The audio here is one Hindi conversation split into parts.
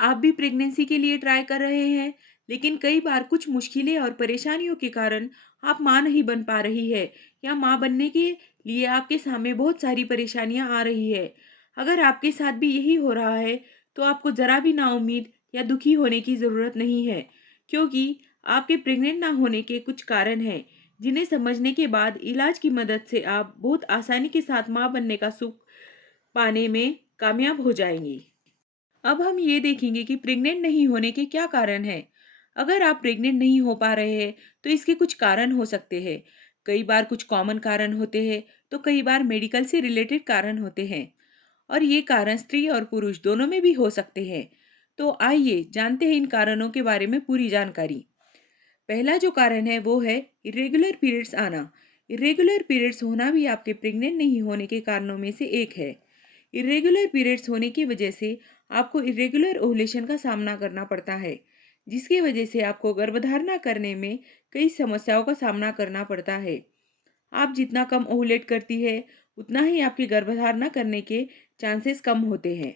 आप भी प्रेगनेंसी के लिए ट्राई कर रहे हैं, लेकिन कई बार कुछ मुश्किलें और परेशानियों के कारण आप माँ नहीं बन पा रही है या माँ बनने के लिए आपके सामने बहुत सारी परेशानियाँ आ रही है। अगर आपके साथ भी यही हो रहा है, तो आपको ज़रा भी नाउम्मीद या दुखी होने की ज़रूरत नहीं है, क्योंकि आपके प्रेग्नेंट ना होने के कुछ कारण हैं, जिन्हें समझने के बाद इलाज की मदद से आप बहुत आसानी के साथ माँ बनने का सुख पाने में कामयाब हो जाएंगी। अब हम ये देखेंगे कि प्रेग्नेंट नहीं होने के क्या कारण हैं। अगर आप प्रेग्नेंट नहीं हो पा रहे हैं, तो इसके कुछ कारण हो सकते हैं। कई बार कुछ कॉमन कारण होते हैं, तो कई बार मेडिकल से रिलेटेड कारण होते हैं। और ये कारण स्त्री और पुरुष दोनों में भी हो सकते हैं। तो आइए जानते हैं इन कारणों के बारे में पूरी जानकारी। पहला जो कारण है वो है इरेगुलर पीरियड्स आना। इरेगुलर पीरियड्स होना भी आपके प्रेग्नेंट नहीं होने के कारणों में से एक है। इरेगुलर पीरियड्स होने की वजह से आपको इरेगुलर ओव्यूलेशन का सामना करना पड़ता है, जिसकी वजह से आपको गर्भधारणा करने में कई समस्याओं का सामना करना पड़ता है। आप जितना कम ओव्यूलेट करती है, उतना ही आपकी गर्भधारणा करने के चांसेस कम होते हैं।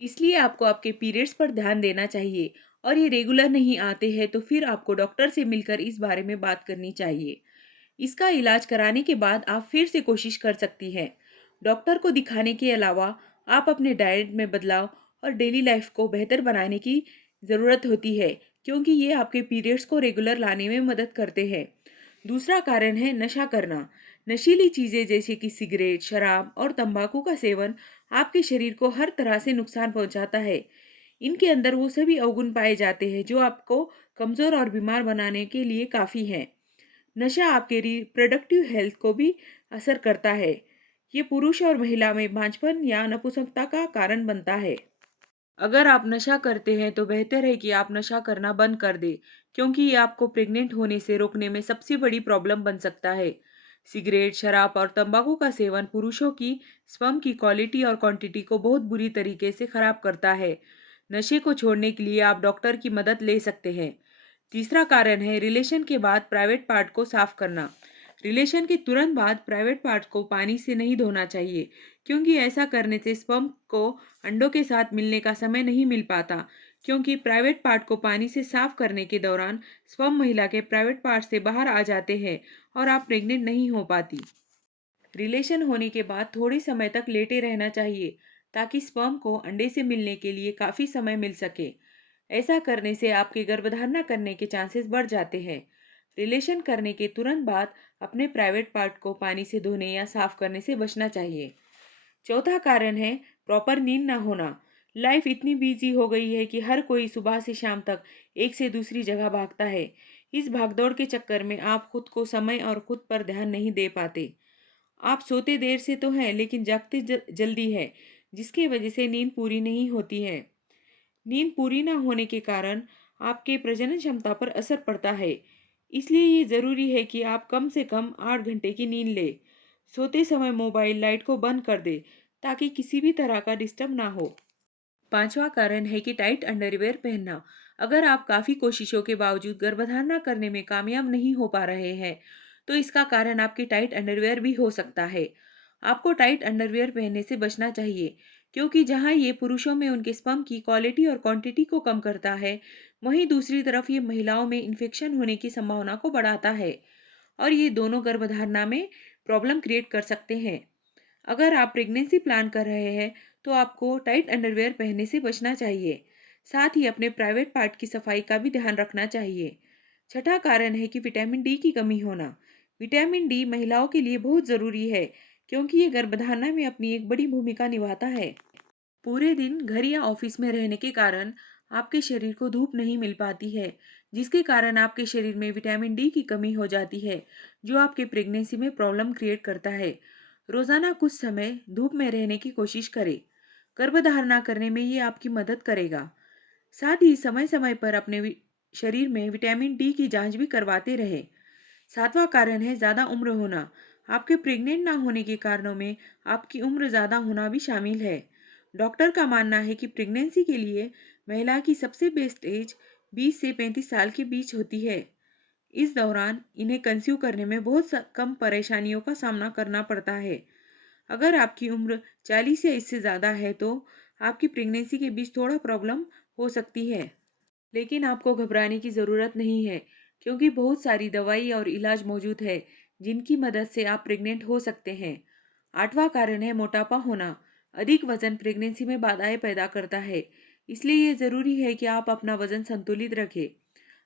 इसलिए आपको आपके पीरियड्स पर ध्यान देना चाहिए, और ये रेगुलर नहीं आते हैं तो फिर आपको डॉक्टर से मिलकर इस बारे में बात करनी चाहिए। इसका इलाज कराने के बाद आप फिर से कोशिश कर सकती हैं। डॉक्टर को दिखाने के अलावा आप अपने डाइट में बदलाव और डेली लाइफ को बेहतर बनाने की ज़रूरत होती है, क्योंकि ये आपके पीरियड्स को रेगुलर लाने में मदद करते हैं। दूसरा कारण है नशा करना। नशीली चीज़ें जैसे कि सिगरेट, शराब और तंबाकू का सेवन आपके शरीर को हर तरह से नुकसान पहुंचाता है। इनके अंदर वो सभी अवगुण पाए जाते हैं जो आपको कमज़ोर और बीमार बनाने के लिए काफ़ी हैं। नशा आपके रिप्रोडक्टिव हेल्थ को भी असर करता है। ये पुरुष और महिला में बांझपन या नपुंसकता का कारण बनता है। अगर आप नशा करते हैं तो बेहतर है कि आप नशा करना बंद कर दें, क्योंकि ये आपको प्रेग्नेंट होने से रोकने में सबसे बड़ी प्रॉब्लम बन सकता है। सिगरेट, शराब और तंबाकू का सेवन पुरुषों की स्पर्म की क्वालिटी और क्वांटिटी को बहुत बुरी तरीके से खराब करता है। नशे को छोड़ने के लिए आप डॉक्टर की मदद ले सकते हैं। तीसरा कारण है रिलेशन के बाद प्राइवेट पार्ट को साफ करना। रिलेशन के तुरंत बाद प्राइवेट पार्ट को पानी से नहीं धोना चाहिए, क्योंकि ऐसा करने से स्पर्म को अंडों के साथ मिलने का समय नहीं मिल पाता, क्योंकि प्राइवेट पार्ट को पानी से साफ करने के दौरान स्पर्म महिला के प्राइवेट पार्ट से बाहर आ जाते हैं और आप प्रेग्नेंट नहीं हो पाती। रिलेशन होने के बाद थोड़े समय तक लेटे रहना चाहिए, ताकि स्पर्म को अंडे से मिलने के लिए काफ़ी समय मिल सके। ऐसा करने से आपके गर्भधारणा करने के चांसेस बढ़ जाते हैं। रिलेशन करने के तुरंत बाद अपने प्राइवेट पार्ट को पानी से धोने या साफ करने से बचना चाहिए। चौथा कारण है प्रॉपर नींद ना होना। लाइफ इतनी बिजी हो गई है कि हर कोई सुबह से शाम तक एक से दूसरी जगह भागता है। इस भागदौड़ के चक्कर में आप खुद को समय और खुद पर ध्यान नहीं दे पाते। आप सोते देर से तो हैं, लेकिन जागते जल्दी है, जिसकी वजह से नींद पूरी नहीं होती है। नींद पूरी ना होने के कारण आपके प्रजनन क्षमता पर असर पड़ता है। इसलिए ये ज़रूरी है कि आप कम से कम 8 घंटे की नींद लें। सोते समय मोबाइल लाइट को बंद कर दें, ताकि किसी भी तरह का डिस्टर्ब ना हो। पांचवा कारण है कि टाइट अंडरवेयर पहनना। अगर आप काफ़ी कोशिशों के बावजूद गर्भधारणा करने में कामयाब नहीं हो पा रहे हैं, तो इसका कारण आपकी टाइट अंडरवेयर भी हो सकता है। आपको टाइट अंडरवेयर पहनने से बचना चाहिए, क्योंकि जहां ये पुरुषों में उनके स्पर्म की क्वालिटी और क्वांटिटी को कम करता है, वहीं दूसरी तरफ ये महिलाओं में इन्फेक्शन होने की संभावना को बढ़ाता है, और ये दोनों गर्भधारणा में प्रॉब्लम क्रिएट कर सकते हैं। अगर आप प्रेगनेंसी प्लान कर रहे हैं, तो आपको टाइट अंडरवेयर पहनने से बचना चाहिए। साथ ही अपने प्राइवेट पार्ट की सफाई का भी ध्यान रखना चाहिए। छठा कारण है कि विटामिन डी की कमी होना। विटामिन डी महिलाओं के लिए बहुत ज़रूरी है, क्योंकि ये गर्भधारणा में अपनी एक बड़ी भूमिका निभाता है। पूरे दिन घर या ऑफिस में रहने के कारण आपके शरीर को धूप नहीं मिल पाती है, जिसके कारण आपके शरीर में विटामिन डी की कमी हो जाती है, जो आपके प्रेगनेंसी में प्रॉब्लम क्रिएट करता है। रोज़ाना कुछ समय धूप में रहने की कोशिश करें। गर्भधारणा करने में ये आपकी मदद करेगा। साथ ही समय समय पर अपने शरीर में विटामिन डी की जांच भी करवाते रहें। सातवां कारण है ज़्यादा उम्र होना। आपके प्रेग्नेंट ना होने के कारणों में आपकी उम्र ज़्यादा होना भी शामिल है। डॉक्टर का मानना है कि प्रेगनेंसी के लिए महिला की सबसे बेस्ट एज 20 से 35 साल के बीच होती है। इस दौरान इन्हें कंसीव करने में बहुत कम परेशानियों का सामना करना पड़ता है। अगर आपकी उम्र 40 या इससे ज़्यादा है, तो आपकी प्रेगनेंसी के बीच थोड़ा प्रॉब्लम हो सकती है। लेकिन आपको घबराने की ज़रूरत नहीं है, क्योंकि बहुत सारी दवाई और इलाज मौजूद है जिनकी मदद से आप प्रेग्नेंट हो सकते हैं। आठवां कारण है मोटापा होना। अधिक वजन प्रेगनेंसी में बाधाएं पैदा करता है, इसलिए ये ज़रूरी है कि आप अपना वजन संतुलित रखें।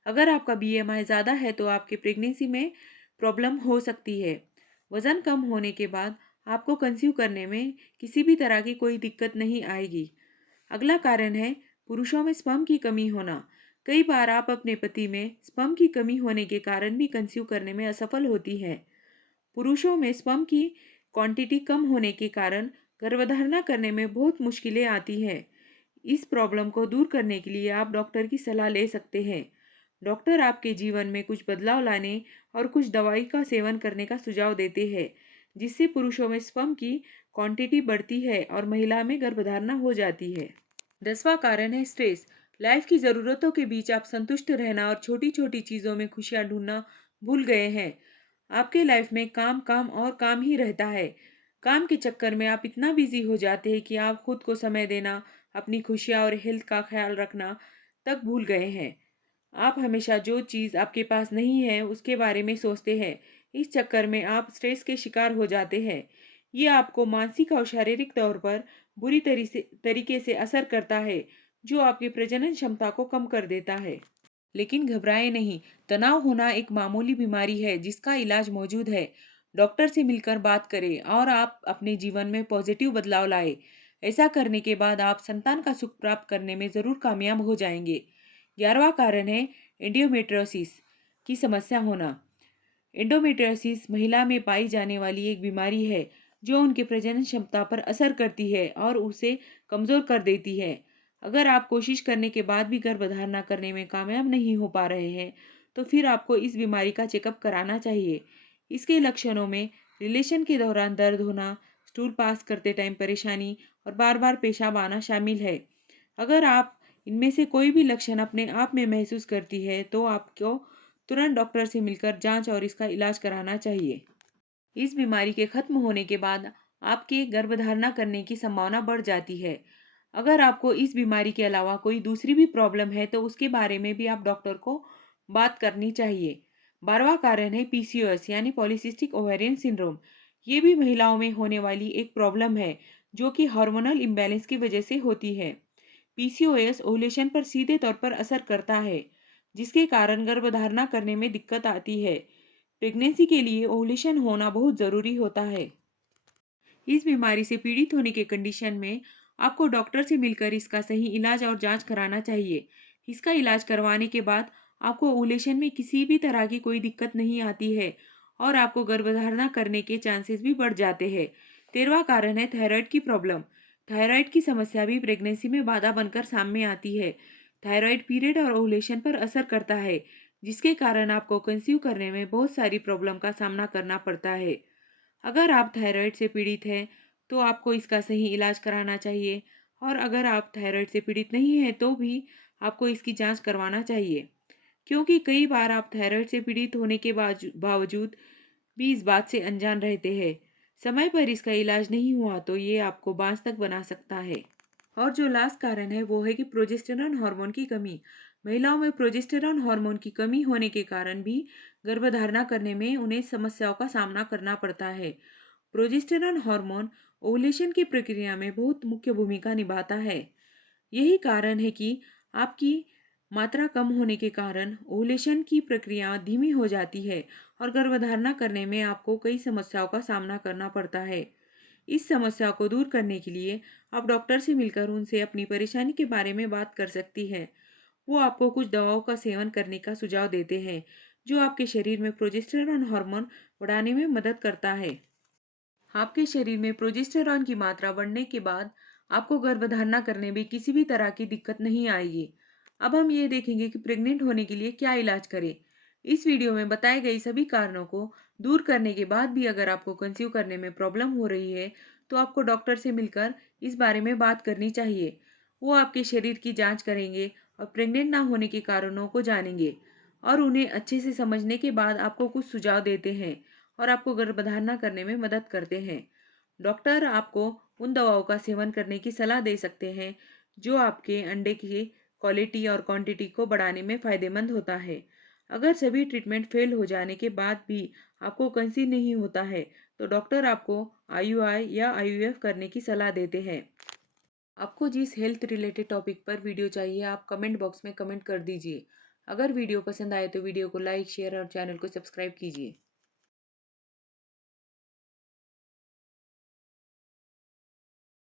अगर आपका बीएमआई ज़्यादा है तो आपके प्रेगनेंसी में प्रॉब्लम हो सकती है। वज़न कम होने के बाद आपको कंसीव करने में किसी भी तरह की कोई दिक्कत नहीं आएगी। अगला कारण है पुरुषों में स्पर्म की कमी होना। कई बार आप अपने पति में स्पर्म की कमी होने के कारण भी कंसीव करने में असफल होती हैं। पुरुषों में स्पर्म की क्वांटिटी कम होने के कारण गर्भधारणा करने में बहुत मुश्किलें आती हैं। इस प्रॉब्लम को दूर करने के लिए आप डॉक्टर की सलाह ले सकते हैं। डॉक्टर आपके जीवन में कुछ बदलाव लाने और कुछ दवाई का सेवन करने का सुझाव देते हैं, जिससे पुरुषों में स्पर्म की क्वांटिटी बढ़ती है और महिला में गर्भधारणा हो जाती है। 10वां कारण है स्ट्रेस। लाइफ की ज़रूरतों के बीच आप संतुष्ट रहना और छोटी छोटी चीज़ों में खुशियाँ ढूंढना भूल गए हैं। आपके लाइफ में काम काम और काम ही रहता है। काम के चक्कर में आप इतना बिजी हो जाते हैं कि आप खुद को समय देना, अपनी खुशियाँ और हेल्थ का ख्याल रखना तक भूल गए हैं। आप हमेशा जो चीज़ आपके पास नहीं है उसके बारे में सोचते हैं। इस चक्कर में आप स्ट्रेस के शिकार हो जाते हैं। ये आपको मानसिक और शारीरिक तौर पर बुरी तरीके से असर करता है, जो आपकी प्रजनन क्षमता को कम कर देता है। लेकिन घबराएं नहीं, तनाव होना एक मामूली बीमारी है जिसका इलाज मौजूद है। डॉक्टर से मिलकर बात करें और आप अपने जीवन में पॉजिटिव बदलाव लाए। ऐसा करने के बाद आप संतान का सुख प्राप्त करने में ज़रूर कामयाब हो जाएंगे। 11वां कारण है एंडोमेट्रियोसिस की समस्या होना। एंडोमेट्रियोसिस महिला में पाई जाने वाली एक बीमारी है जो उनके प्रजनन क्षमता पर असर करती है और उसे कमज़ोर कर देती है। अगर आप कोशिश करने के बाद भी गर्भधारणा करने में कामयाब नहीं हो पा रहे हैं, तो फिर आपको इस बीमारी का चेकअप कराना चाहिए। इसके लक्षणों में रिलेशन के दौरान दर्द होना, स्टूल पास करते टाइम परेशानी और बार बार पेशाब आना शामिल है। अगर आप इनमें से कोई भी लक्षण अपने आप में महसूस करती है, तो आपको तुरंत डॉक्टर से मिलकर जांच और इसका इलाज कराना चाहिए। इस बीमारी के खत्म होने के बाद आपके गर्भधारणा करने की संभावना बढ़ जाती है। अगर आपको इस बीमारी के अलावा कोई दूसरी भी प्रॉब्लम है तो उसके बारे में भी आप डॉक्टर को बात करनी चाहिए। 12वां कारण है पीसीओएस यानी पॉलीसिस्टिक ओवेरियन सिंड्रोम। ये भी महिलाओं में होने वाली एक प्रॉब्लम है जो कि हार्मोनल इम्बैलेंस की वजह से होती है। पीसीओएस ओव्यूलेशन पर सीधे तौर पर असर करता है, जिसके कारण गर्भधारणा करने में दिक्कत आती है। प्रेगनेंसी के लिए ओव्यूलेशन होना बहुत ज़रूरी होता है। इस बीमारी से पीड़ित होने के कंडीशन में आपको डॉक्टर से मिलकर इसका सही इलाज और जांच कराना चाहिए। इसका इलाज करवाने के बाद आपको ओव्यूलेशन में किसी भी तरह की कोई दिक्कत नहीं आती है और आपको गर्भधारणा करने के चांसेस भी बढ़ जाते हैं। 13वां कारण है थायराइड की प्रॉब्लम। थायराइड की समस्या भी प्रेगनेंसी में बाधा बनकर सामने आती है। थायराइड पीरियड और ओव्यूलेशन पर असर करता है, जिसके कारण आपको कंसीव करने में बहुत सारी प्रॉब्लम का सामना करना पड़ता है। अगर आप थायराइड से पीड़ित हैं, तो आपको इसका सही इलाज कराना चाहिए और अगर आप थायराइड से पीड़ित नहीं हैं, तो भी आपको इसकी जांच करवाना चाहिए। क्योंकि कई बार आप थायराइड से पीड़ित होने के बावजूद भी इस बात से अनजान रहते हैं। समय पर इसका इलाज नहीं हुआ तो ये आपको बांझ तक बना सकता है। और जो लास्ट कारण है वो है कि प्रोजेस्टेरॉन हार्मोन की कमी। महिलाओं में प्रोजेस्टेरॉन हार्मोन की कमी होने के कारण भी गर्भधारणा करने में उन्हें समस्याओं का सामना करना पड़ता है। प्रोजेस्टेरॉन हार्मोन ओव्यूलेशन की प्रक्रिया में बहुत मुख्य भूमिका निभाता है। यही कारण है कि आपकी मात्रा कम होने के कारण ओव्यूलेशन की प्रक्रिया धीमी हो जाती है और गर्भधारणा करने में आपको कई समस्याओं का सामना करना पड़ता है। इस समस्या को दूर करने के लिए आप डॉक्टर से मिलकर उनसे अपनी परेशानी के बारे में बात कर सकती हैं। वो आपको कुछ दवाओं का सेवन करने का सुझाव देते हैं, जो आपके शरीर में प्रोजेस्टेरॉन हार्मोन बढ़ाने में मदद करता है। आपके शरीर में प्रोजेस्टेरॉन की मात्रा बढ़ने के बाद आपको गर्भधारणा करने में किसी भी तरह की दिक्कत नहीं आएगी। अब हम ये देखेंगे कि प्रेग्नेंट होने के लिए क्या इलाज करें। इस वीडियो में बताए गए सभी कारणों को दूर करने के बाद भी अगर आपको कंसीव करने में प्रॉब्लम हो रही है, तो आपको डॉक्टर से मिलकर इस बारे में बात करनी चाहिए। वो आपके शरीर की जांच करेंगे और प्रेग्नेंट ना होने के कारणों को जानेंगे और उन्हें अच्छे से समझने के बाद आपको कुछ सुझाव देते हैं और आपको गर्भधारणा करने में मदद करते हैं। डॉक्टर आपको उन दवाओं का सेवन करने की सलाह दे सकते हैं जो आपके अंडे की क्वालिटी और क्वांटिटी को बढ़ाने में फ़ायदेमंद होता है। अगर सभी ट्रीटमेंट फेल हो जाने के बाद भी आपको कंसीव नहीं होता है, तो डॉक्टर आपको आईयूआई या आईवीएफ करने की सलाह देते हैं। आपको जिस हेल्थ रिलेटेड टॉपिक पर वीडियो चाहिए, आप कमेंट बॉक्स में कमेंट कर दीजिए। अगर वीडियो पसंद आए तो वीडियो को लाइक, शेयर और चैनल को सब्सक्राइब कीजिए।